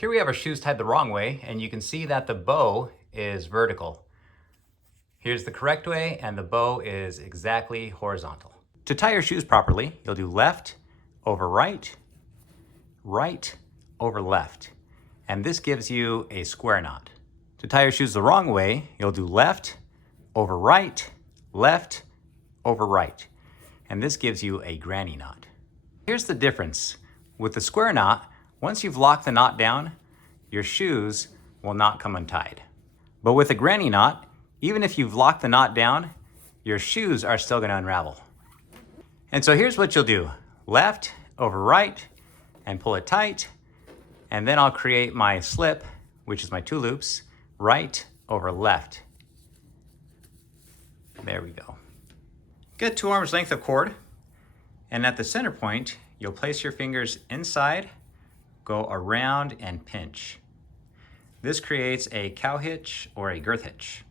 Here we have our shoes tied the wrong way, and you can see that the bow is vertical. Here's the correct way, and the bow is exactly horizontal. To tie your shoes properly, you'll do left over right, right over left, and this gives you a square knot. To tie your shoes the wrong way, you'll do left over right, left over right, and this gives you a granny knot. Here's the difference. With the square knot, once you've locked the knot down, your shoes will not come untied. But with a granny knot, even if you've locked the knot down, your shoes are still going to unravel. And so here's what you'll do. Left over right and pull it tight. And then I'll create my slip, which is my 2 loops, right over left. There we go. Get 2 arms length of cord. And at the center point, you'll place your fingers inside, go around and pinch. This creates a cow hitch or a girth hitch.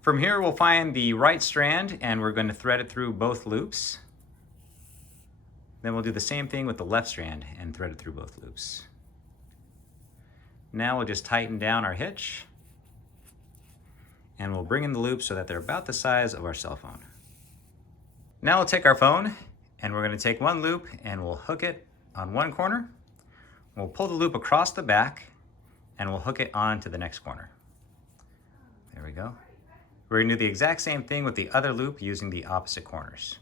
From here, we'll find the right strand and we're going to thread it through both loops. Then we'll do the same thing with the left strand and thread it through both loops. Now we'll just tighten down our hitch and we'll bring in the loops so that they're about the size of our cell phone. Now we'll take our phone and we're going to take 1 loop and we'll hook it on one corner. We'll pull the loop across the back and we'll hook it on to the next corner. There we go. We're going to do the exact same thing with the other loop using the opposite corners.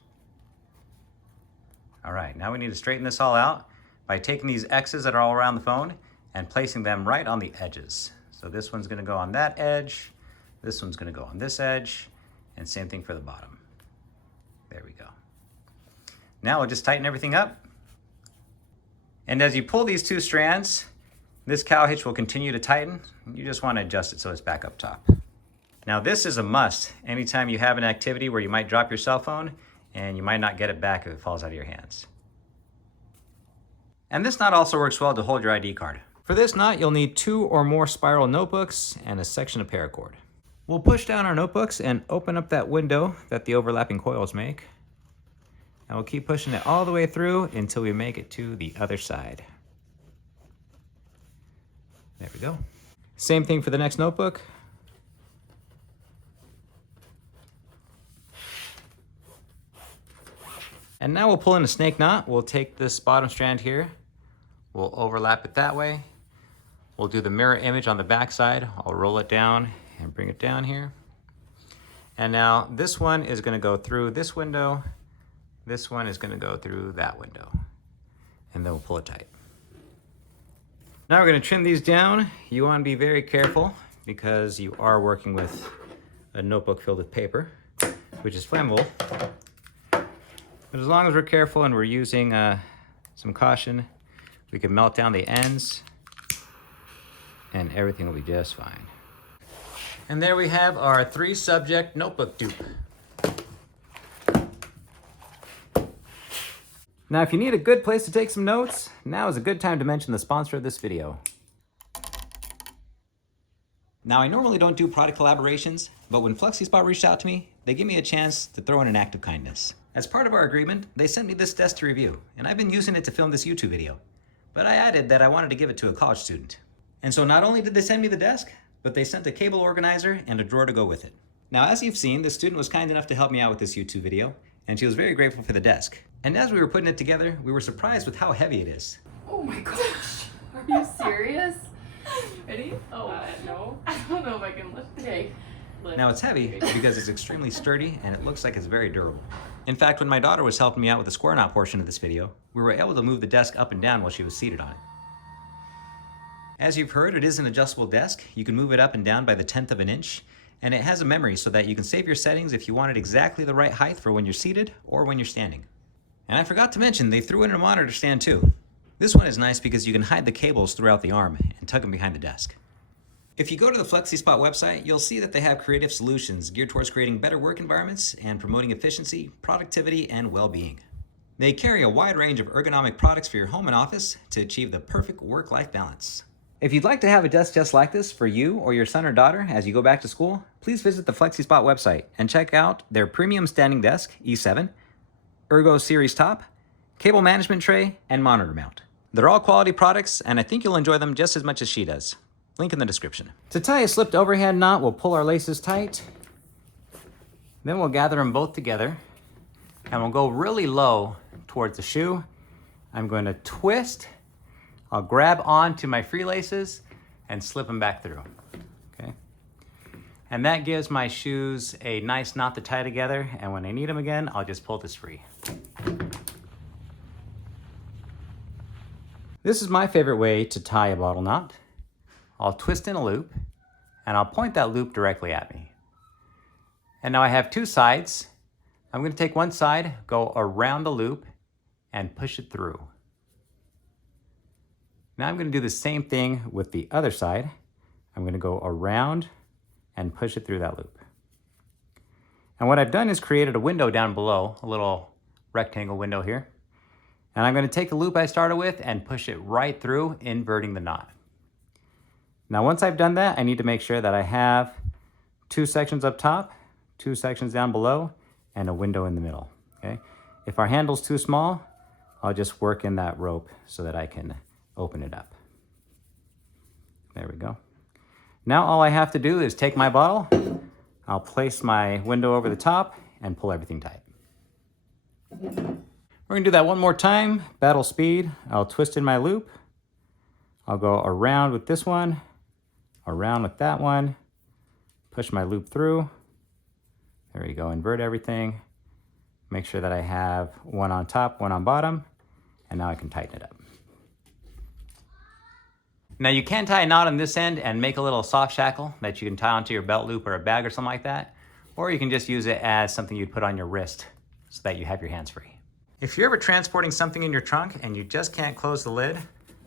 All right, now we need to straighten this all out by taking these X's that are all around the phone and placing them right on the edges. So this one's going to go on that edge, this one's going to go on this edge, and same thing for the bottom. There we go. Now we'll just tighten everything up. And as you pull these 2 strands, this cow hitch will continue to tighten. You just want to adjust it so it's back up top. Now this is a must anytime you have an activity where you might drop your cell phone and you might not get it back if it falls out of your hands. And this knot also works well to hold your ID card. For this knot, you'll need 2 or more spiral notebooks and a section of paracord. We'll push down our notebooks and open up that window that the overlapping coils make. And we'll keep pushing it all the way through until we make it to the other side. There we go. Same thing for the next notebook. And now we'll pull in a snake knot. We'll take this bottom strand here. We'll overlap it that way. We'll do the mirror image on the back side. I'll roll it down and bring it down here. And now this one is going to go through this window. This one is going to go through that window. And then we'll pull it tight. Now we're going to trim these down. You want to be very careful because you are working with a notebook filled with paper, which is flammable. But as long as we're careful and we're using some caution, we can melt down the ends and everything will be just fine. And there we have our 3-subject notebook dupe. Now, if you need a good place to take some notes, now is a good time to mention the sponsor of this video. Now, I normally don't do product collaborations, but when FlexiSpot reached out to me, they gave me a chance to throw in an act of kindness. As part of our agreement, they sent me this desk to review, and I've been using it to film this YouTube video. But I added that I wanted to give it to a college student. And so not only did they send me the desk, but they sent a cable organizer and a drawer to go with it. Now, as you've seen, the student was kind enough to help me out with this YouTube video, and she was very grateful for the desk. And as we were putting it together, we were surprised with how heavy it is. Oh my gosh. Are you serious? Ready? Oh, no. I don't know if I can lift it. Okay. Now it's heavy because it's extremely sturdy and it looks like it's very durable. In fact, when my daughter was helping me out with the square knot portion of this video, we were able to move the desk up and down while she was seated on it. As you've heard, it is an adjustable desk. You can move it up and down by the 1/10 of an inch, and it has a memory so that you can save your settings if you want it exactly the right height for when you're seated or when you're standing. And I forgot to mention, they threw in a monitor stand too. This one is nice because you can hide the cables throughout the arm and tuck them behind the desk. If you go to the FlexiSpot website, you'll see that they have creative solutions geared towards creating better work environments and promoting efficiency, productivity, and well-being. They carry a wide range of ergonomic products for your home and office to achieve the perfect work-life balance. If you'd like to have a desk just like this for you or your son or daughter as you go back to school, please visit the FlexiSpot website and check out their premium standing desk, E7, Ergo Series top, cable management tray, and monitor mount. They're all quality products, and I think you'll enjoy them just as much as she does. Link in the description. To tie a slipped overhand knot, we'll pull our laces tight. Then we'll gather them both together, and we'll go really low towards the shoe. I'm going to twist. I'll grab onto my free laces and slip them back through. Okay. And that gives my shoes a nice knot to tie together, and when I need them again, I'll just pull this free. This is my favorite way to tie a bottle knot. I'll twist in a loop, and I'll point that loop directly at me. And now I have two sides. I'm going to take one side, go around the loop, and push it through. Now I'm going to do the same thing with the other side. I'm going to go around and push it through that loop. And what I've done is created a window down below, a little rectangle window here. And I'm going to take the loop I started with and push it right through, inverting the knot. Now once I've done that, I need to make sure that I have two sections up top, two sections down below, and a window in the middle. Okay? If our handle's too small, I'll just work in that rope so that I can open it up. There we go. Now all I have to do is take my bottle, I'll place my window over the top and pull everything tight. We're gonna do that one more time, battle speed. I'll twist in my loop. I'll go around with this one, around with that one, push my loop through. There we go, invert everything. Make sure that I have one on top, one on bottom, and now I can tighten it up. Now you can tie a knot on this end and make a little soft shackle that you can tie onto your belt loop or a bag or something like that, or you can just use it as something you'd put on your wrist so that you have your hands free. If you're ever transporting something in your trunk and you just can't close the lid,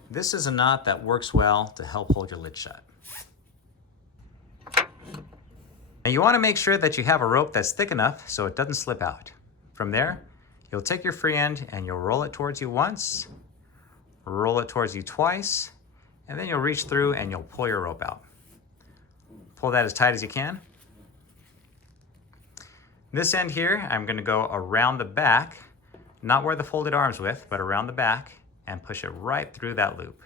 this is a knot that works well to help hold your lid shut. Now you want to make sure that you have a rope that's thick enough so it doesn't slip out. From there, you'll take your free end and you'll roll it towards you once, roll it towards you twice, and then you'll reach through and you'll pull your rope out. Pull that as tight as you can. This end here, I'm going to go around the back, not where the folded arms with, but around the back, and push it right through that loop.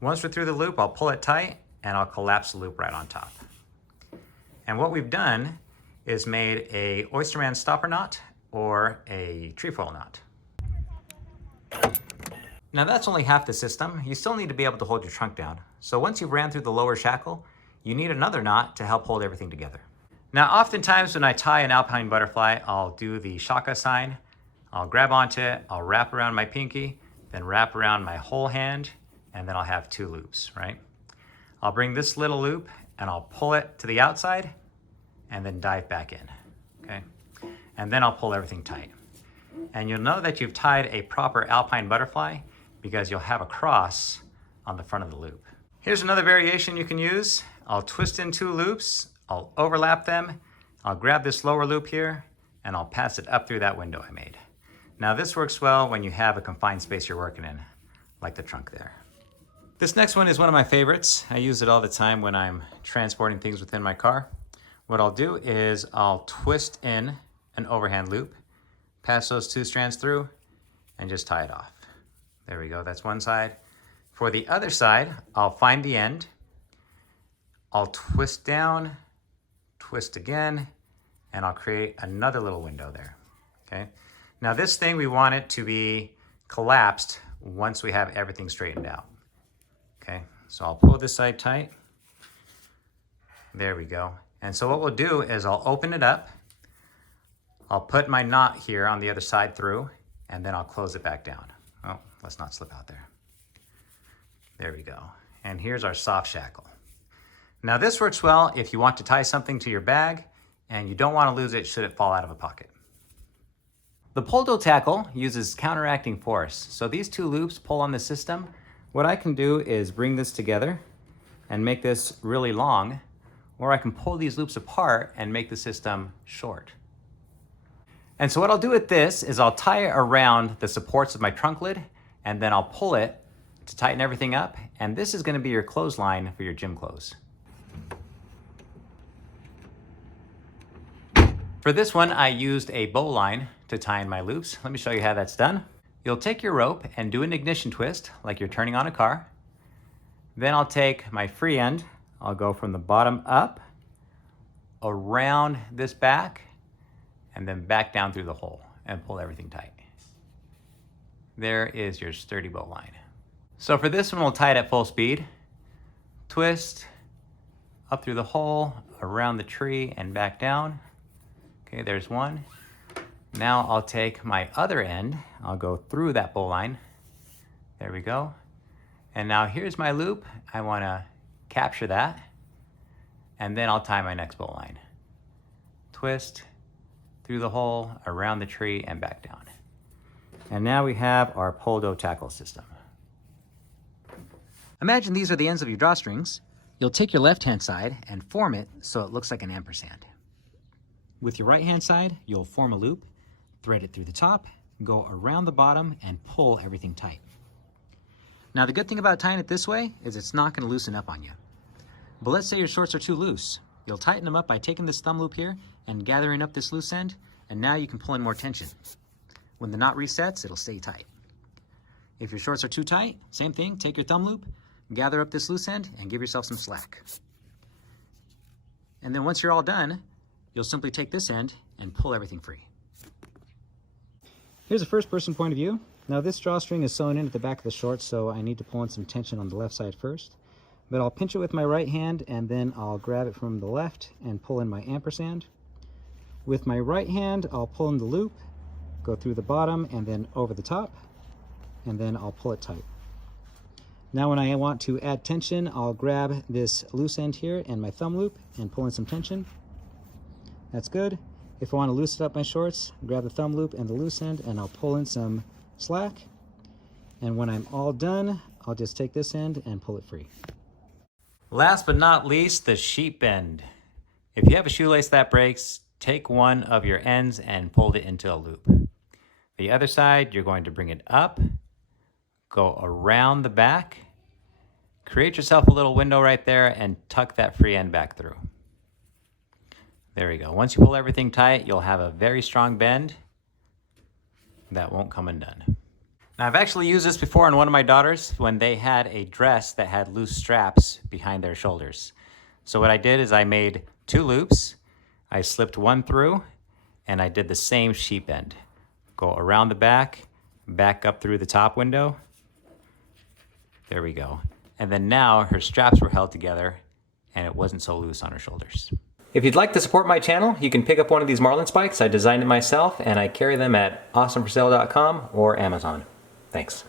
Once we're through the loop, I'll pull it tight and I'll collapse the loop right on top. And what we've done is made a oysterman stopper knot or a trefoil knot. Now that's only half the system. You still need to be able to hold your trunk down. So once you've ran through the lower shackle, you need another knot to help hold everything together. Now oftentimes when I tie an Alpine Butterfly, I'll do the shaka sign. I'll grab onto it, I'll wrap around my pinky, then wrap around my whole hand, and then I'll have two loops, right? I'll bring this little loop and I'll pull it to the outside and then dive back in, okay? And then I'll pull everything tight. And you'll know that you've tied a proper Alpine Butterfly because you'll have a cross on the front of the loop. Here's another variation you can use. I'll twist in two loops, I'll overlap them, I'll grab this lower loop here, and I'll pass it up through that window I made. Now this works well when you have a confined space you're working in, like the trunk there. This next one is one of my favorites. I use it all the time when I'm transporting things within my car. What I'll do is I'll twist in an overhand loop, pass those two strands through, and just tie it off. There we go, that's one side. For the other side, I'll find the end, I'll twist down, twist again, and I'll create another little window there, okay? Now this thing, we want it to be collapsed once we have everything straightened out, okay? So I'll pull this side tight. There we go. And so what we'll do is I'll open it up, I'll put my knot here on the other side through, and then I'll close it back down. Oh, let's not slip out there. There we go. And here's our soft shackle. Now this works well if you want to tie something to your bag and you don't want to lose it should it fall out of a pocket. The Poldo Tackle uses counteracting force. So these two loops pull on the system. What I can do is bring this together and make this really long, or I can pull these loops apart and make the system short. And so what I'll do with this is I'll tie it around the supports of my trunk lid, and then I'll pull it to tighten everything up. And this is going to be your clothesline for your gym clothes. For this one, I used a bowline to tie in my loops. Let me show you how that's done. You'll take your rope and do an ignition twist like you're turning on a car. Then I'll take my free end. I'll go from the bottom up, around this back, and then back down through the hole and pull everything tight. There is your sturdy bow line. So for this one, we'll tie it at full speed. Twist up through the hole, around the tree, and back down. Okay, there's one. Now I'll take my other end. I'll go through that bow line. There we go. And now here's my loop. I want to capture that. And then I'll tie my next bow line. Twist through the hole, around the tree, and back down. And now we have our Poldo Tackle system. Imagine these are the ends of your drawstrings. You'll take your left-hand side and form it so it looks like an ampersand. With your right-hand side, you'll form a loop, thread it through the top, go around the bottom, and pull everything tight. Now the good thing about tying it this way is it's not going to loosen up on you. But let's say your shorts are too loose. You'll tighten them up by taking this thumb loop here and gathering up this loose end, and now you can pull in more tension. When the knot resets, it'll stay tight. If your shorts are too tight, same thing, take your thumb loop, gather up this loose end, and give yourself some slack. And then once you're all done, you'll simply take this end and pull everything free. Here's a first-person point of view. Now this drawstring is sewn in at the back of the shorts, so I need to pull in some tension on the left side first. But I'll pinch it with my right hand, and then I'll grab it from the left and pull in my ampersand. With my right hand, I'll pull in the loop, go through the bottom, and then over the top, and then I'll pull it tight. Now when I want to add tension, I'll grab this loose end here and my thumb loop and pull in some tension. That's good. If I want to loosen up my shorts, grab the thumb loop and the loose end, and I'll pull in some slack. And when I'm all done, I'll just take this end and pull it free. Last but not least, the sheep bend. If you have a shoelace that breaks, take one of your ends and fold it into a loop. The other side, you're going to bring it up, go around the back, create yourself a little window right there, and tuck that free end back through. There we go. Once you pull everything tight, you'll have a very strong bend that won't come undone. Now, I've actually used this before on one of my daughters when they had a dress that had loose straps behind their shoulders. So what I did is I made 2 loops, I slipped one through, and I did the same sheep bend. Go around the back up through the top window. There we go. And then now her straps were held together and it wasn't so loose on her shoulders. If you'd like to support my channel, you can pick up one of these marlin spikes. I designed it myself and I carry them at awesomeforsale.com or Amazon. Thanks.